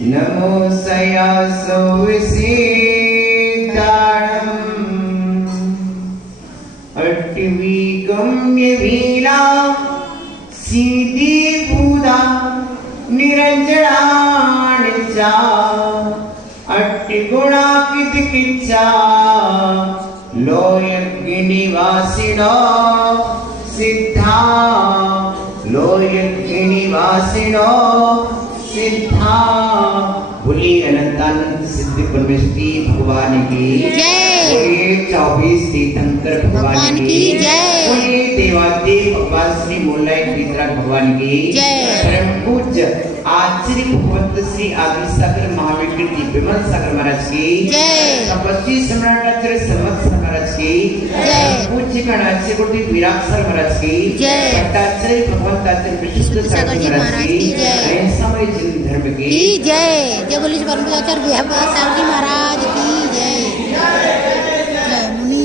नमो सयासो विसेदाणम् अट्टवी गम्य वीला सीधी बुधा निरंजनानिचा अट्टगुणा किदकिचा लोयज्ञनिवासिनो सिद्धा लोयज्ञनिवासिनो सिद्धा। बोलिए अनंतानंद सिद्ध परमेश्वरी भगवान की बोलिए 24 तीर्थंकर भगवान की बोलिए देवादेव भगवान श्री मोलाई वितराग भगवान की परम पूज्य आचार्य भगवंत श्री आदि सागर महावीर विमल सागर महाराज की तपस्वी सम्राट आचार्य समर्थ महाराज की पूज्य गणाचार्य गुरुदेव विरासर महाराज की पट्टाचार्य भगवंत आचार्य विशिष्ट सागर महाराज की समय जैन धर्म की जय। जय बोलिए परमाचार्य विहंगम सागर जी महाराज की जय। जय मुनि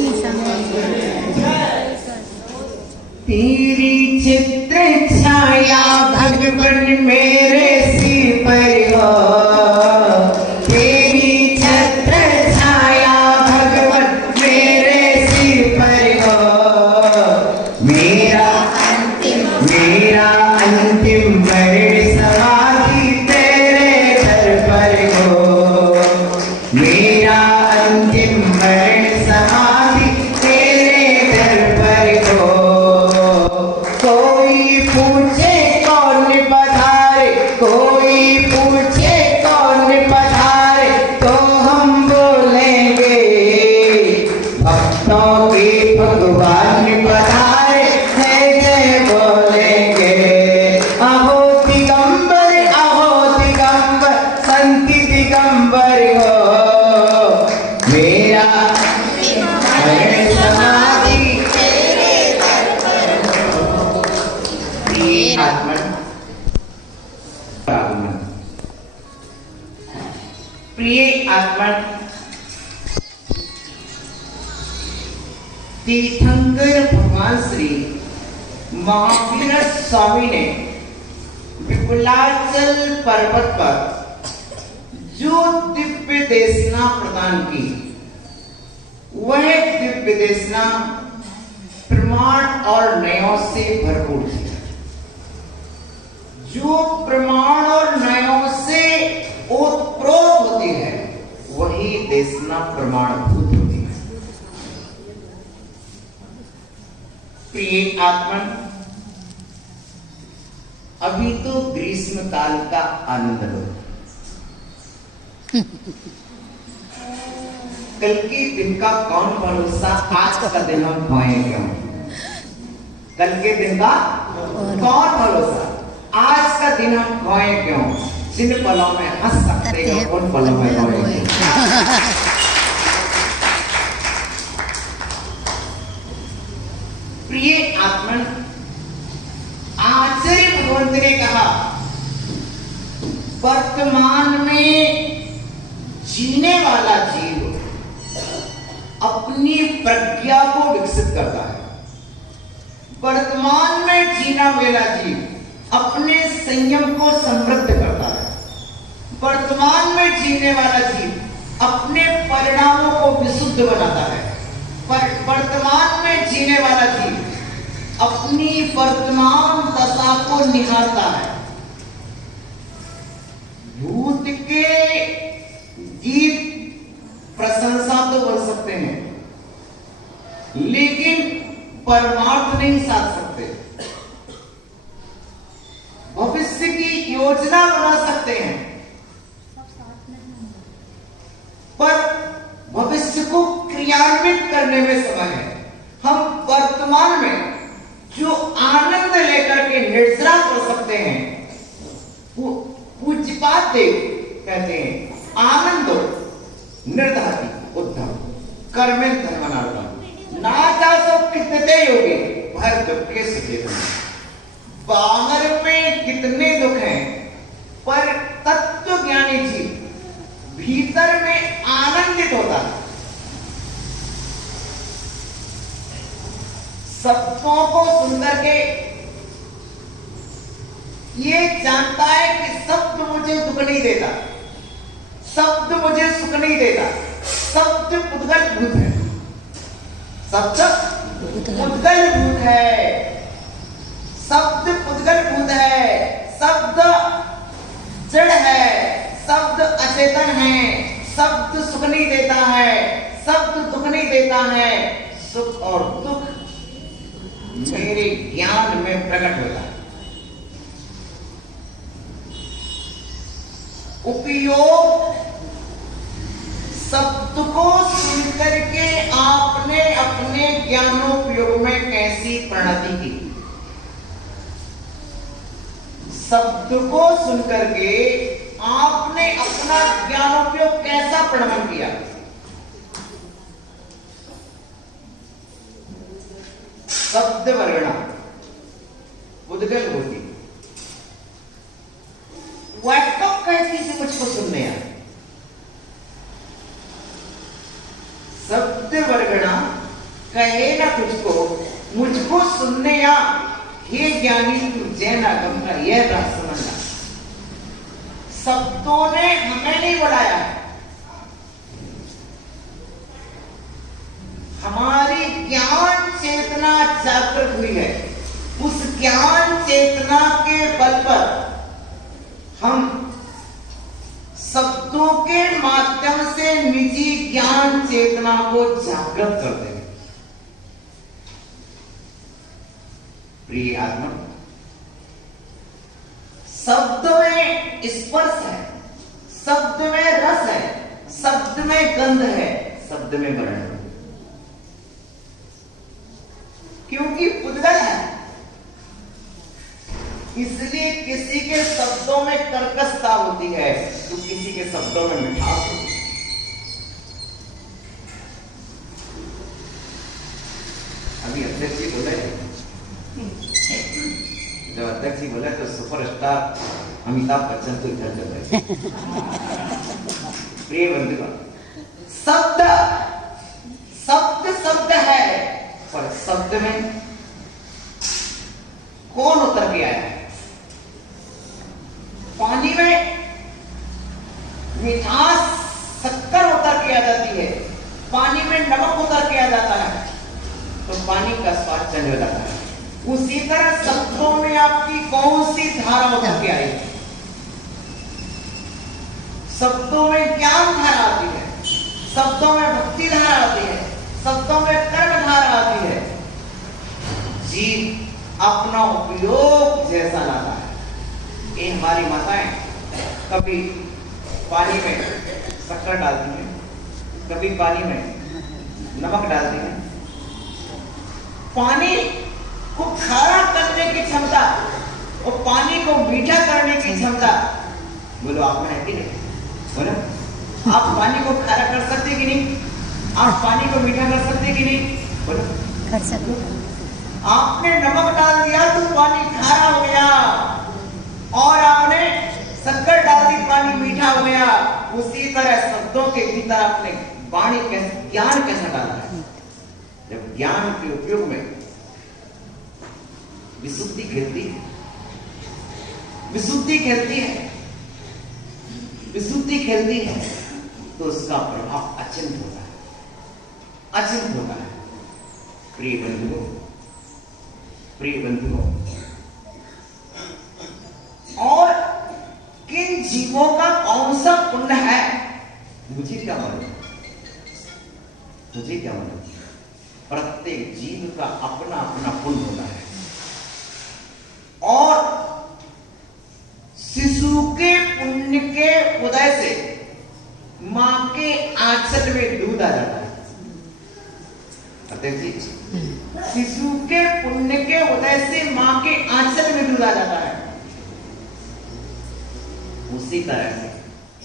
तेरी चित्र छाया भगवन मेरे सिर पर हो। तेरी छत्र छाया भगवन मेरे सिर पर हो। मेरा अंतिम मरण समाधि तेरे दर पर हो। मेरा अंतिम मरण समाधि तेरे दर पर हो। कोई पूछे कौन पधारे, कोई पूछे कौन पधारे, तो हम बोलेंगे भक्तों के भगवान पधारे है जय बोलेंगे। अहो दिगंबर संति दिगंबर हो। मेरा समाधि प्रिय आत्मन तीर्थंकर भगवान श्री महावीर स्वामी ने विपुलाचल पर्वत पर जो दिव्य देशना प्रदान की, वह दिव्य देशना प्रमाण और नयों से भरपूर थी। जो प्रमाण और नयों से ओतप्रोत होती है, वही देशना प्रमाणभूत होती है। प्रिय आत्मन, अभी तो ग्रीष्म काल का आनंद लो। कल के दिन का कौन भरोसा, आज का दिन हम खोए क्यों। कल के दिन का कौन भरोसा, आज का दिन हम खोए क्यों। जिन पलों में हंस सकते हैं उन पलों में रोए। प्रिय आत्मन, आचार्य भगवंत ने कहा वर्तमान में जीने वाला जीव अपनी प्रज्ञा को विकसित करता है। वर्तमान में जीना वाला जीव अपने संयम को समृद्ध करता है। वर्तमान में जीने वाला जीव अपने परिणामों को विशुद्ध बनाता है। वर्तमान में जीने वाला जीव अपनी वर्तमान दशा को निहारता है। भूत के गीत प्रशंसा तो कर सकते हैं, लेकिन परमार्थ नहीं साध सकते। भविष्य की योजना बना सकते हैं, पर भविष्य को क्रियान्वित करने में समय है। हम वर्तमान में जो आनंद लेकर के निर्जरा कर सकते हैं, पूज्यपाद देव कहते हैं आनंदो निर्धाति उद्धम कर्मेण धर्मनार्थम ना चाहो कितने योगी भर दुख के सुखे। बाहर में कितने दुख हैं, पर तत्व ज्ञानी जीव भीतर में आनंदित होता है। सबकों को सुंदर के ये जानता है कि शब्द मुझे दुख नहीं देता, शब्द मुझे सुख नहीं देता, शब्द पुद्गल भूत है, शब्द पुद्गल भूत है, शब्द पुद्गल भूत है, शब्द जड़ है, शब्द अचेतन है, शब्द सुख नहीं देता है, शब्द दुख नहीं देता है। सुख और दुख मेरे ज्ञान में प्रकट होता है। उपयोग शब्द को सुनकर के आपने अपने ज्ञानोपयोग में कैसी परिणति की? शब्द को सुनकर के आपने अपना ज्ञानोपयोग कैसा प्रणमन किया? शब्द वर्णा उद्गल होती, वह कब कहती थी मुझको सुनने आ? शब्द वर्णा कहे ना तुझको, मुझको सुनने आ। हे ज्ञानी तू जैन आगम का यह राज समझना। शब्दों ने हमें नहीं बुलाया, हमारी ज्ञान चेतना जागृत हुई है। उस ज्ञान चेतना के बल पर हम शब्दों के माध्यम से निजी ज्ञान चेतना को जागृत करते हैं। प्रिय आत्मा, शब्द में स्पर्श है, शब्द में रस है, शब्द में गंध है, शब्द में वर्ण है, क्योंकि पुद्गल है। इसलिए किसी के शब्दों में कर्कशता होती है तो किसी के शब्दों में मिठास होती है। अभी अध्यक्ष जी बोले, जब अध्यक्ष जी बोले तो सुपरस्टार अमिताभ बच्चन तो इधर चल रहे। प्रिय बंधुगण, शब्द शब्द शब्द है, पर शब्द में कौन उतर के आया है? पानी में मिठास शक्कर उतर के आ जाती है, पानी में नमक उतर के आ जाता है तो पानी का स्वाद चेंज हो जाता है। उसी तरह शब्दों में आपकी कौन सी धारा उतर के आई? शब्दों में ज्ञान धारा आती है, शब्दों में भक्ति धारा आती है, शब्दों में कर्म धारा आती है। जीव अपना उपयोग जैसा लाता है। ये हमारी माताएं कभी पानी में शक्कर डालती हैं, कभी पानी में नमक डालती हैं। पानी को खारा करने की क्षमता और पानी को मीठा करने की क्षमता, बोलो आप में है कि नहीं? बोलो, आप पानी को खारा कर सकते कि नहीं? आप पानी को मीठा कर सकते कि नहीं? बोलो, कर सकते। आपने नमक डाल दिया तो पानी खारा हो गया, और आपने शक्कर डाल दी, पानी मीठा हो गया। उसी तरह शब्दों के भीतर आपने वाणी कैसे, ज्ञान कैसा डाला है? जब ज्ञान के उपयोग में विशुद्धि खेलती है, विशुद्धि खेलती है, विशुद्धि खेलती है तो उसका प्रभाव अचिंत होता है, अचिंत होता है। प्रिय बंधुओं, प्रिय बंधुओं, और किन जीवों का कौन सा पुण्य है मुझे क्या मालूम, मुझे क्या मालूम। प्रत्येक जीव का अपना अपना पुण्य होता है। और शिशु के पुण्य के उदय से मां के आंचल में दूध आ जाता है। जी, शिशु के पुण्य के उदय से मां के आंचल में दूध आ जाता है। उसी तरह से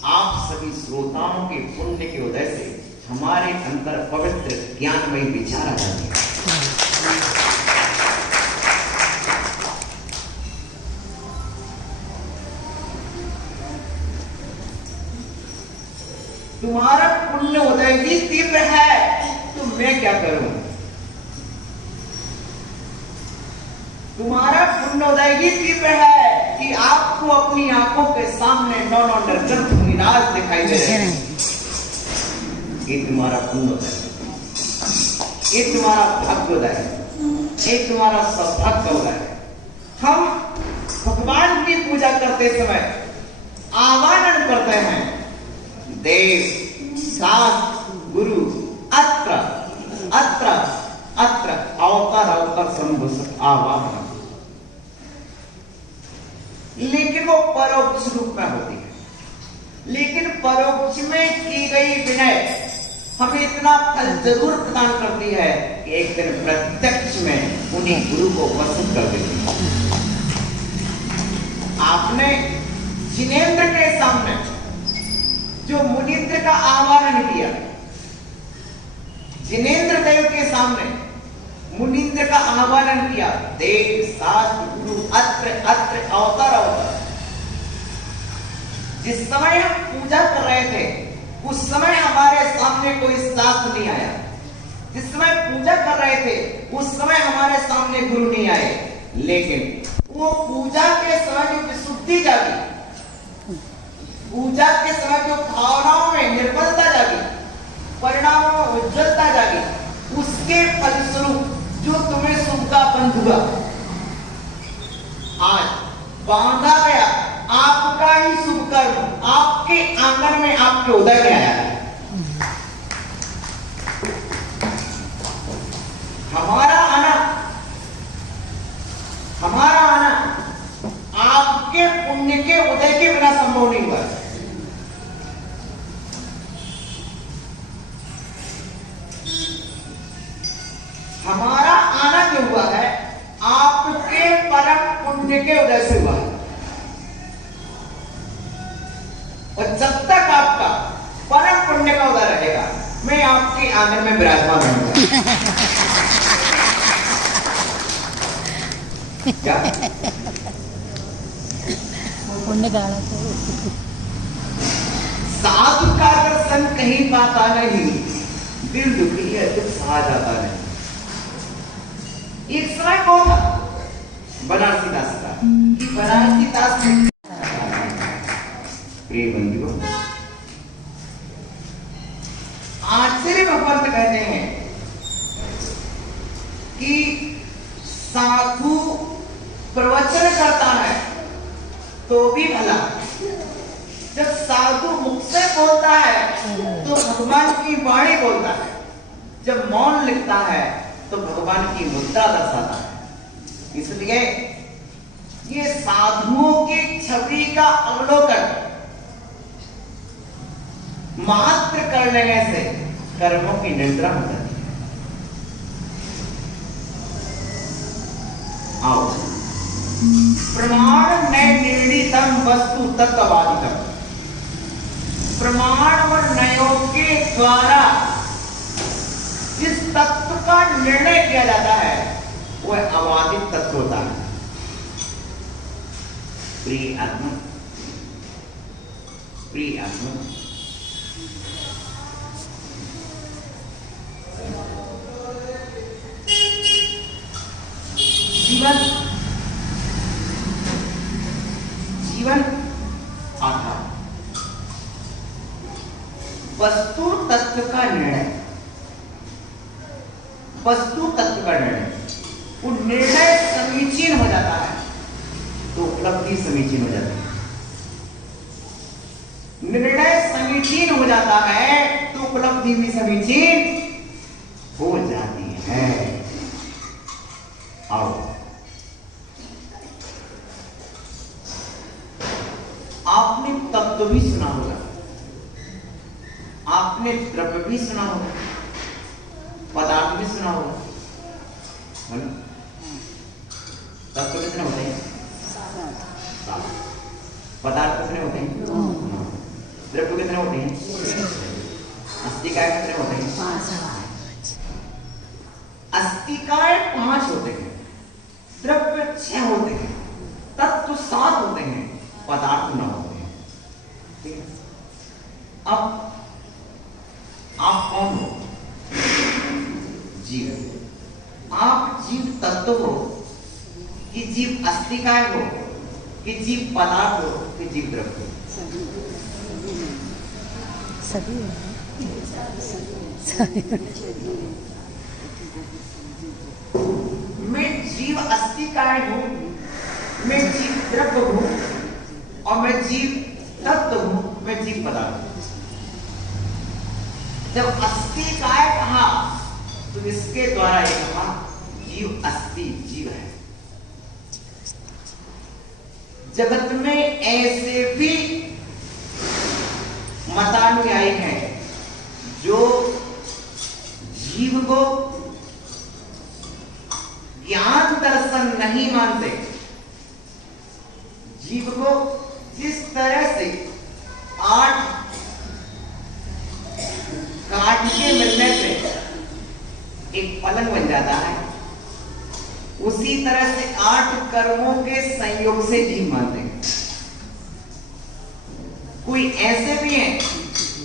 आप सभी श्रोताओं के पुण्य के उदय से हमारे अंदर पवित्र ज्ञानमयी विचार आ जाते हैं। तुम्हारा पुण्य उदय ही तीव्र है तो मैं क्या करूं? तुम्हारा पुण्य उदय ही तीव्र है कि कि आपको अपनी आंखों के सामने 9 निर्ग्रंथ मुनिराज दिखाई दे रहे हैं। ये तुम्हारा पुण्योदय है, ये तुम्हारा भाग्योदय है, ये तुम्हारा सौभाग्योदय है। हम भगवान की पूजा करते समय आवाहन करते हैं, देव शास्त्र गुरु अत्र अत्र अत्र अवतार अवतार संभूषक आवाहन, लेकिन वो परोक्ष रूप में होती है। लेकिन परोक्ष में की गई विनय हमें इतना फल जरूर प्रदान करती है कि एक दिन प्रत्यक्ष में उन्हीं गुरु को वसुत कर देती है। आपने जिनेंद्र के सामने जो मुनीन्द्र का आवाहन किया, जिनेंद्र देव के सामने मुनीन्द्र का आवाहन किया, देव शास्त्र गुरु अत्र अत्र अवतार अवतार। जिस समय हम पूजा कर रहे थे उस समय हमारे सामने कोई शास्त्र नहीं आया। जिस समय पूजा कर रहे थे उस समय हमारे सामने गुरु नहीं आए, लेकिन वो पूजा के समय जो विशुद्धि जागी, पूजा के समय जो भावनाओं में निर्मलता जागी, परिणामों में उज्ज्वलता जागी, उसके फलस्वरूप जो तुम्हें शुभ का बंध हुआ, आज बांधा गया आपका ही शुभ कर्म आपके आंगन में आपके उदय में आया है। हमारा आना आपके पुण्य के उदय के बिना संभव नहीं हुआ। हमारा आना जो हुआ है आपके परम पुण्य के उदय से हुआ है। और जब तक आपका परम पुण्य का उदय रहेगा मैं आपके आंगन में विराजमान रहूंगा। क्या पुण्य का साधु का दर्शन कहीं पाता नहीं, दिल दुखी है तो सहा जाता नहीं। एक समय कौन था? बनारसी दास का। बनारसी दास प्रिय बंधुओं, आचार्य भगवंत कहते हैं कि साधु प्रवचन करता है तो भी भला, जब साधु मुख से बोलता है तो भगवान की वाणी बोलता है, जब मौन लिखता है तो भगवान की मुद्रा दर्शाता है। इसलिए ये साधुओं की छवि का अवलोकन मात्र कर लेने से कर्मों की निद्रा हो जाती है। आओ, प्रमाण नय निर्णीतम वस्तु तत्ववादितम, प्रमाण और नयों के द्वारा जिस तत्व का निर्णय किया जाता है वह अबाधित तत्व होता है। प्रिय आत्मा, प्रिय आत्मा, जीवन आधार वस्तु तत्व का निर्णय, वस्तु तत्व का निर्णय, वो निर्णय समीचीन हो जाता है तो उपलब्धि समीचीन हो जाती है। निर्णय समीचीन हो जाता है तो उपलब्धि भी समीचीन हो जाती है। आओ, आपने तत्व भी सुना होगा, आपने द्रव्य भी सुना होगा, पदार्थ भी सुना होगा। तत्व कितने होते हैं? पदार्थ कितने होते हैं? द्रव्य कितने होते हैं? अस्थिकाय कितने होते हैं? अस्थिकाय 5 होते हैं, द्रव्य 6 होते हैं, तत्व 7 होते हैं, पदार्थ 9 होते हैं। ठीक है, अब आप कौन हो? जीव। आप जीव तत्व हो कि जीव अस्थिकाय हो कि जीव पदार्थ हो कि जीव द्रव्य हो। सभी मैं जीव अस्थि काय हूं, मैं जीव द्रव्य हूं और मैं जीव तत्व हूं, मैं जीव पदार्थ हूं। जब अस्थि काय कहा तो इसके द्वारा ये कहा जीव अस्थि जीव है। जगत में ऐसे भी मतानुयायी हैं जो जीव को ज्ञान दर्शन नहीं मानते। जीव को जिस तरह से 8 काट के मिलने से एक पलंग बन जाता है, उसी तरह से 8 कर्मों के संयोग से जीव मानते हैं। कोई ऐसे भी हैं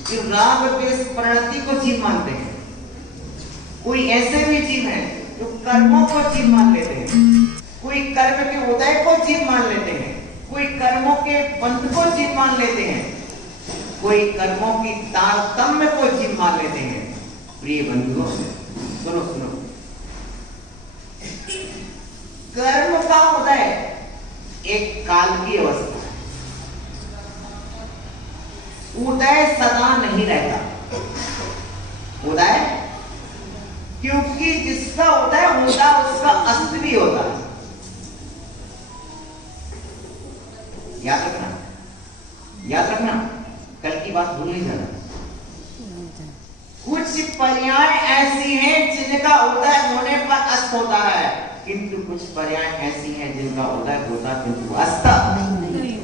जो राग द्वेष प्रणति को जीव मानते हैं। कोई ऐसे भी जीव हैं जो कर्मों को जीव मान लेते हैं। कोई कर्म के उदय को जीव मान लेते हैं। कोई कर्मों के बंध को जीव मान लेते हैं। कोई कर्मों की तारतम्य को जीव मान लेते हैं। प्रिय बंधुओं, सुनो सुनो, कर्म का उदय एक काल की अवस्था है। उदय सदा नहीं रहता। उदय, क्योंकि जिसका उदय होता उसका अस्त भी होता है। याद रखना, याद रखना, कल की बात भूल नहीं जाना। कुछ पर्याय ऐसी हैं जिनका उदय होने पर अस्त होता है, किंतु कुछ पर्याय ऐसी हैं जिनका उदय होता किंतु अस्त नहीं।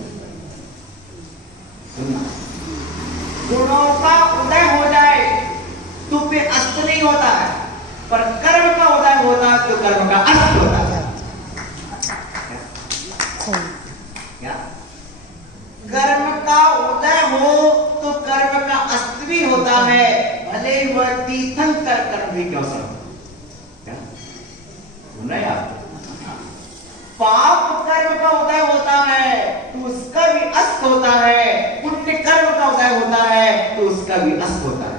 गुणों का उदय हो जाए तो फिर अस्त नहीं होता है, पर कर्म का उदय होता है तो कर्म का अस्त होता है। क्या? कर्म का उदय हो तो कर्म का अस्त भी होता है, भले वह तीर्थंकर कर्म भी क्यों सब। क्या सुन रहे आप? पाप कर्म का उदय होता है तो उसका भी अस्त होता है, पुण्य कर्म का उदय होता है तो उसका भी अस्त होता है।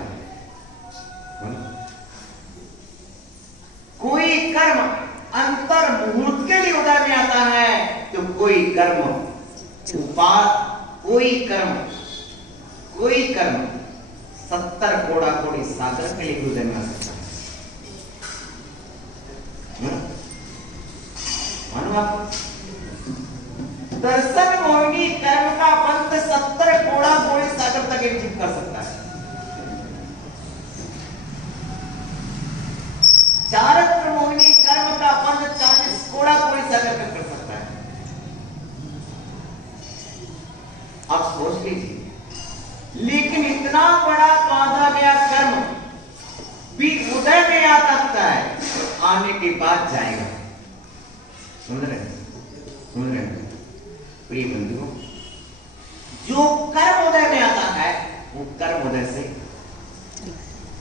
कोई कर्म अंतर मुहूर्त के लिए उदय में आता है तो कोई कर्म कोई कर्म 70 कोड़ा कोड़ी सागर के लिए उदय में आ सकता है। मानो आप दर्शन मोहिनी कर्म का पंथ 70 कोड़ा कोड़ी सागर तक एक जीव कर सकता है। चारित्र मोहिनी कर्म का पंथ 40 कोड़ा कोड़ी सागर तक कर सकता है। आप सोच लीजिए, लेकिन इतना बड़ा बांधा गया कर्म भी उदय में आ सकता है तो आने के बाद जाएगा। सुन रहे हैं प्रिय बंधुओं, जो कर्म उदय में आता है वो कर्म उदय से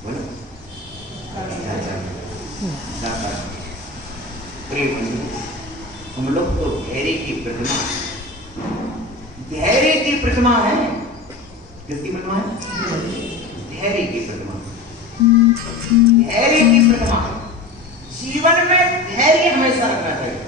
बोलो प्रिय बंधुओं, हम लोग तो धैर्य की प्रतिमा है। किसकी प्रतिमा है? धैर्य की प्रतिमा। धैर्य की प्रतिमा। जीवन में धैर्य हमेशा रखना चाहिए।